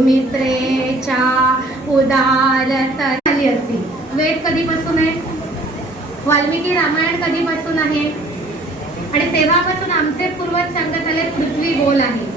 सुमित्रेच्या उदारता झाली असती। वेद कधीपासून आहे? वाल्मिकी रामायण कधीपासून आहे? आणि तेव्हापासून आमचे पूर्वज सांगत आले पृथ्वी गोल आहे।